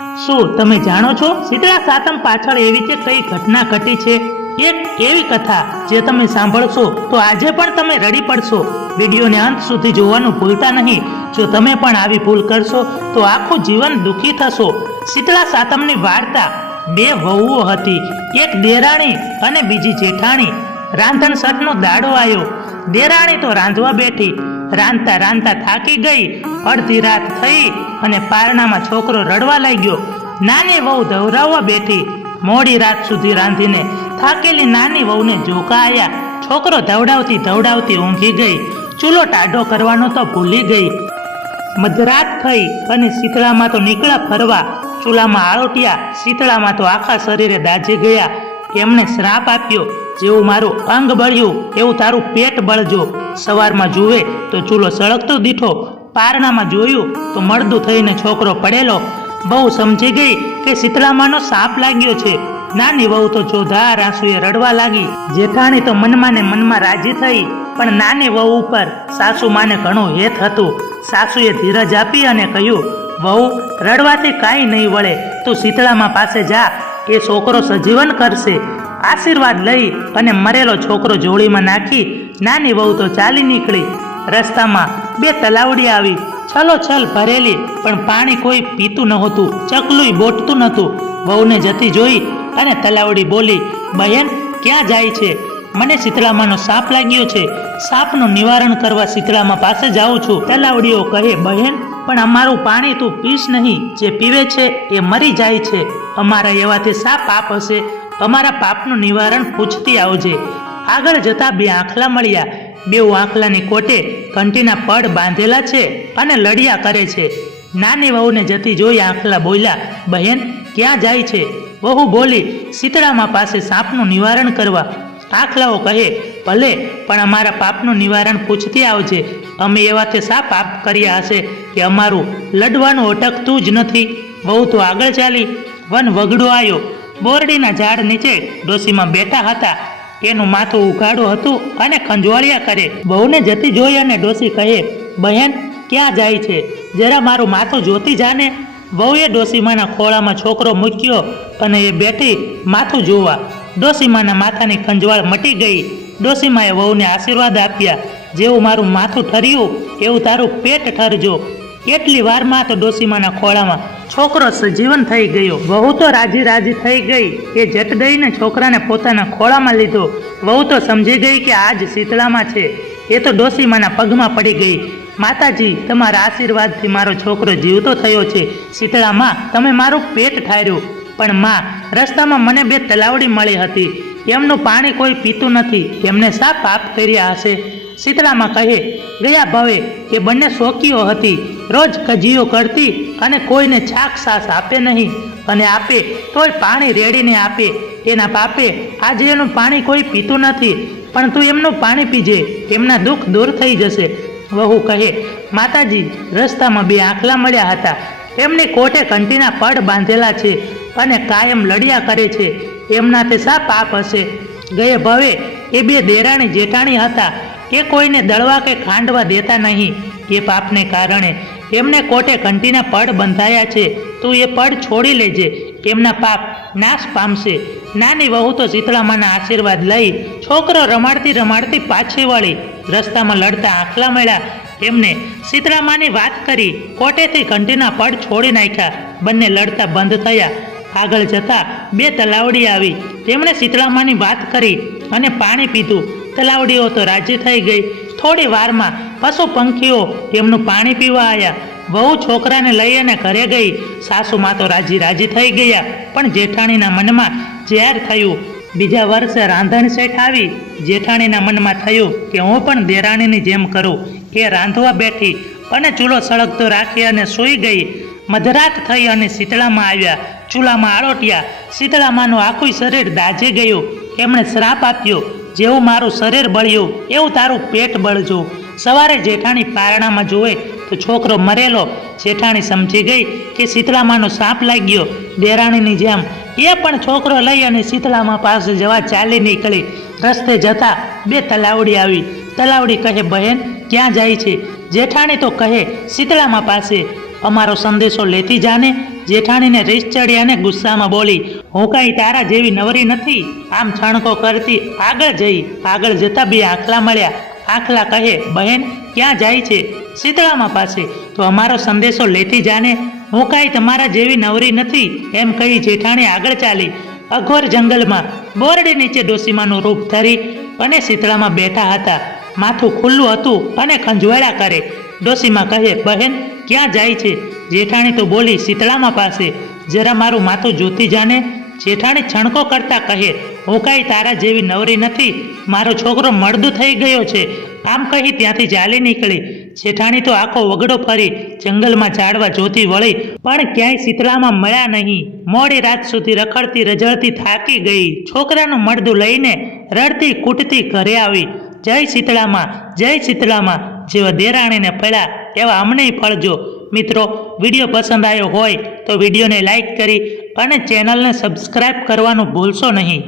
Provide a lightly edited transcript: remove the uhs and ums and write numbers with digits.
શું તમે જાણો છો શીતળા સાતમ પાછળ એવી કે કઈ ઘટના ઘટી છે? એક એવી કથા જે તમે સાંભળશો તો આજે પણ તમે રડી પડશો. વિડીયોને અંત સુધી જોવાનું ભૂલતા નહીં. જો તમે પણ આવી ભૂલ કરશો તો આખું જીવન દુઃખી થશો. શીતળા સાતમની વાર્તા બે વહુઓ હતી, એક દેરાણી અને બીજી જેઠાણી. રાંધણ સઠનો દાડો આવ્યો. દેરાણી તો રાંધવા બેઠી. રાંધતા રાંધતા થાકી ગઈ. અડધી રાત થઈ અને પારણામાં છોકરો રડવા લાગ્યો. નાની વહુ ધવરાવવા બેઠી. મોડી રાત સુધી રાંધીને થાકેલી નાની વહુને જોકા આવ્યા. છોકરો ધવડાવતી ધવડાવતી ઊંઘી ગઈ. ચૂલો ટાઢો કરવાનો તો ભૂલી ગઈ. મધરાત થઈ અને શીતળામાં તો નીકળ્યા ફરવા. ચૂલામાં આળોટ્યા. શીતળામાં તો આખા શરીરે દાઝી ગયા. એમણે શ્રાપ આપ્યો, જેવું મારું અંગ બળ્યું એવું તારું પેટ બળજો. સવારમાં જુએ તો ચૂલો સળગતો દીઠો. પારણામાં જોયું તો મળદું થઈને છોકરો પડેલો. બહુ સમજી ગઈ કે શીતળામાંનો સાપ લાગ્યો છે. નાની વહુ તો ચોધાર આંસુએ રડવા લાગી. જેઠાણી તો મનમાં ને મનમાં રાજી થઈ, પણ નાની વહુ ઉપર સાસુમાને ઘણું હેત હતું. સાસુએ ધીરજ આપી અને કહ્યું, વહુ, રડવાથી કાંઈ નહીં વળે. તું શીતળામાં પાસે જા, એ છોકરો સજીવન કરશે. આશીર્વાદ લઈ અને મરેલો છોકરો જોડીમાં નાખી નાની વહુ તો ચાલી નીકળી. રસ્તામાં બે તલાવડી આવી, છલોછલ ભરેલી, પણ પાણી કોઈ પીતું નહોતું, ચકલું બોટતું નહોતું. વહુને જતી જોઈ અને તલાવડી બોલી, બહેન, ક્યાં જાય છે? મને શીતળામાંનો સાપ લાગ્યો છે. સાપનું નિવારણ કરવા શીતળામાં પાસે જાઉં છું. તલાવડીઓ કહે, બહેન, પણ અમારું પાણી તું પીશ નહીં. જે પીવે છે એ મરી જાય છે. અમારા એવાથી શા પાપ હશે? અમારા પાપનું નિવારણ પૂછતી આવજે. આગળ જતા બે આંખલા મળ્યા. બેઉ આંખલાની કોટે ઘંટીના પડ બાંધેલા છે અને લડિયા કરે છે. નાની વહુને જતી જોઈ આંખલા બોલ્યા, બહેન, ક્યાં જાય છે? વહુ બોલી, શીતળામાં પાસે સાપનું નિવારણ કરવા. આંખલાઓ કહે, ભલે, પણ અમારા પાપનું નિવારણ પૂછતી આવજે. અમે એવા તે શા પાપ કર્યા હશે કે અમારું લડવાનું અટકતું જ નથી? વહુ તો આગળ ચાલી. વન વગડો આવ્યો. બોરડીના ઝાડ નીચે ડોશીમાં બેઠા હતા. એનું માથું ઉઘાડું હતું અને ખંજવાળિયા કરે. વહુને જતી જોઈ અને ડોશી કહે, બહેન, ક્યાં જાય છે? જરા મારું માથું જોતી જાને. વહુએ ડોશીમાના ખોળામાં છોકરો મૂક્યો અને એ બેઠી માથું જોવા. ડોશીમાના માથાની ખંજવાળ મટી ગઈ. ડોશીમાએ વહુને આશીર્વાદ આપ્યા, જેવું મારું માથું ઠર્યું એવું તારું પેટ ઠરજો. એટલી વારમાં તો ડોશીમાના ખોળામાં છોકરો સજીવન થઈ ગયો. વહુ તો રાજી રાજી થઈ ગઈ. એ જટ દઈને છોકરાને પોતાના ખોળામાં લીધો. વહુ તો સમજી ગઈ કે આજ શીતળામાં છે. એ તો ડોશીમાના પગમાં પડી ગઈ. માતાજી, તમારા આશીર્વાદથી મારો છોકરો જીવતો થયો છે. શીતળામાં તમે મારું પેટ ઠાર્યું. પણ માં, રસ્તામાં મને બે તલાવડી મળી હતી. એમનું પાણી કોઈ પીતું નથી. એમને શા પાપ કર્યા હશે? શીતળામાં કહે, ગયા ભવે એ બંને શોકીઓ હતી. રોજ કજીઓ કરતી અને કોઈને છાક સાસ આપે નહીં, અને આપે તોય પાણી રેડીને આપે. એના પાપે આજે એનું પાણી કોઈ પીતું નથી. પણ તું એમનું પાણી પીજે, એમના દુઃખ દૂર થઈ જશે. વહુ કહે, માતાજી, રસ્તામાં બે આંખલા મળ્યા હતા. એમની કોટે ઘંટીના પડ બાંધેલા છે અને કાયમ લડિયા કરે છે. એમના તે શા પાપ હશે? ગયે ભવે એ બે દેરાણી જેઠાણી હતા. એ કોઈને દળવા કે ખાંડવા દેતા નહીં. એ પાપને કારણે એમને કોટે ઘંટીના પડ બંધાયા છે. તું એ પડ છોડી લેજે, એમના પાપ નાશ પામશે. નાની વહુ તો શીતળામાના આશીર્વાદ લઈ છોકરો રમાડતી રમાડતી પાછી વળી. રસ્તામાં લડતા આંખલા મળ્યા. એમને શીતળામાની વાત કરી. કોટેથી ઘંટીના પડ છોડી નાખ્યા. બંને લડતા બંધ થયા. આગળ જતા બે તલાવડી આવી. તેમણે શીતળામાની વાત કરી અને પાણી પીધું. તલાવડીઓ તો રાજી થઈ ગઈ. થોડી વારમાં પશુ પંખીઓ તેમનું પાણી પીવા આવ્યા. વહુ છોકરાને લઈ અને ઘરે ગઈ. સાસુમાં તો રાજી રાજી થઈ ગયા. પણ જેઠાણીના મનમાં ઝેર થયું. બીજા વર્ષે રાંધણ શેઠ આવી. જેઠાણીના મનમાં થયું કે હું પણ દેરાણીની જેમ કરું. એ રાંધવા બેઠી અને ચૂલો સળગતો રાખી અને સૂઈ ગઈ. મધરાત થઈ અને શીતળામાં આવ્યા. ચૂલામાં આળોટ્યા. શીતળામાંનું આખું શરીર દાઝી ગયું. એમણે શ્રાપ આપ્યો, જેવું મારું શરીર બળ્યું એવું તારું પેટ બળજો. સવારે જેઠાણી પારણામાં જુએ તો છોકરો મરેલો. જેઠાણી સમજી ગઈ કે શીતળામાંનો સાપ લાગ્યો. દેરાણીની જેમ એ પણ છોકરો લઈ અને શીતળામાં પાસે જવા ચાલી નીકળી. રસ્તે જતા બે તલાવડી આવી. તલાવડી કહે, બહેન, ક્યાં જાય છે? જેઠાણી તો કહે, શીતળામાં પાસે. અમારો સંદેશો લેતી જાને. જેઠાણીને રીસ ચડી અને ગુસ્સામાં બોલી, હું કાંઈ તારા જેવી નવરી નથી. આમ છણકો કરતી આગળ જઈ. આગળ જતા બે આખલા મળ્યા. આખલા કહે, બહેન ક્યાં જાય છે? શીતળામાં પાસે. તો અમારો સંદેશો લેતી જાને, હું કાંઈ તમારા જેવી નવરી નથી. એમ કહી જેઠાણી આગળ ચાલી. અઘોર જંગલમાં બોરડી નીચે ડોસીમાનું રૂપ ધરી અને શીતળામાં બેઠા હતા. માથું ખુલ્લું હતું અને ખંજવાળા કરે. ડોસીમાં કહે, બહેન ક્યાં જાય છે? જેઠાણી તો બોલી, શીતળામાં પાસે. જરા મારું માથું જોતી જાને. જેઠાણી છણકો કરતા કહે, હું કાંઈ તારા જેવી નવરી નથી. મારો છોકરો મળદું થઈ ગયો છે. આમ કહી ત્યાંથી ચાલી નીકળી. જેઠાણી તો આખો વગડો ફરી જંગલમાં ઝાડવા જોતી વળી, પણ ક્યાંય શીતળામાં મળ્યા નહીં. મોડી રાત સુધી રખડતી રઝળતી થાકી ગઈ. છોકરાનું મળદું લઈને રડતી કૂટતી ઘરે આવી. જય શીતળામાં, જય શીતળામાં. જેવા દેરાણીને ફળ્યા એવા અમનેય ફળજો. મિત્રો, વિડીયો પસંદ આવ્યો હોય તો વિડીયોને લાઈક કરી અને ચેનલને સબસ્ક્રાઈબ કરવાનું ભૂલશો નહીં.